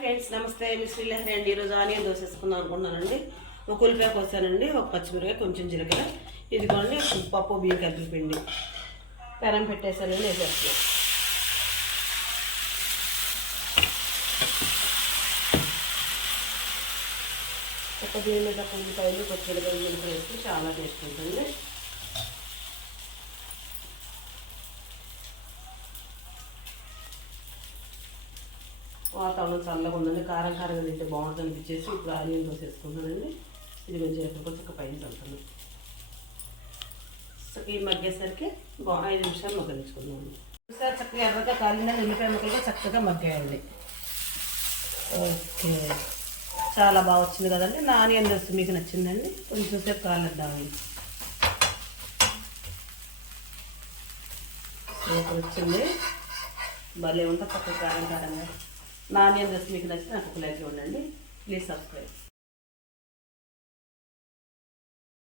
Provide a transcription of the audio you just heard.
Friends నమస్తే మీ శ్రీలహరి అండి. ఈరోజు ఆనియన్ దోశ వేసుకుందాం అనుకున్నానండి ఒక ఉల్లిపాయ కోసానండి ఒక పచ్చిమిరకాయ కొంచెం జీలకర్ర. ఇదిగోండి పప్పు బియ్యం కలిపి పిండి. పెనం పెట్టేసానండి వేసేస్తున్నాం ఒక బియ్యం మీద ఉల్లిపాయలు కొంచెం జీలకర్ర జీలకర్ర వేస్తే చాలా టేస్ట్ ఉంటుంది వాతావరణం చల్లగా ఉందండి కారం కారంగా తింటే బాగుంటుంది అనిపించేసి ఇప్పుడు ఆనియన్ దోశ వేసుకున్నానండి ఇది మంచిగా ఎక్కడ చక్క పైన చల్లుతున్నాను ఈ మగ్గేసరికి బా ఐదు నిమిషాలు మగ్గనించుకున్నాను ఒకసారి చక్కగా ఎర్రగా కాలిన ఉల్లిపాయ ముక్కలుగా చక్కగా మగ్గాయండి. ఓకే. చాలా బాగా వచ్చింది కదండి. నా ఆనియన్ దోశ మీకు నచ్చిందండి. కొంచెం సేపు కాలేద్దామండి. సూపర్ వచ్చింది. భలే ఉంటుంది పక్క కారం కారంగా? నా ఆనియన్ దోశ మీకు నచ్చి నాకు ఒక లైక్ ఇవ్వండి. Please subscribe.